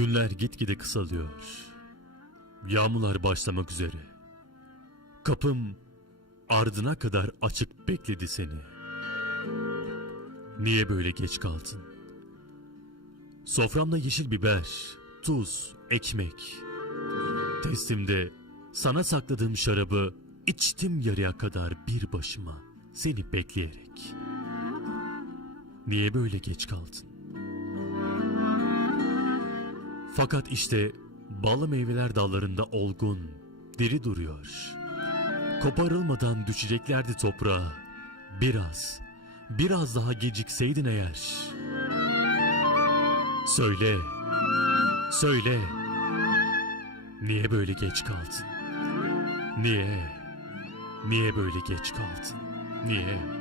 Günler gitgide kısalıyor. Yağmurlar başlamak üzere. Kapım ardına kadar açık bekledi seni. Niye böyle geç kaldın? Soframda yeşil biber, tuz, ekmek. Testimde sana sakladığım şarabı içtim yarıya kadar bir başıma seni bekleyerek. Niye böyle geç kaldın? Fakat işte ballı meyveler dallarında olgun, diri duruyor. Koparılmadan düşeceklerdi toprağa. Biraz, biraz daha gecikseydin eğer. Söyle, söyle. Niye böyle geç kaldın? Niye? Niye böyle geç kaldın? Niye?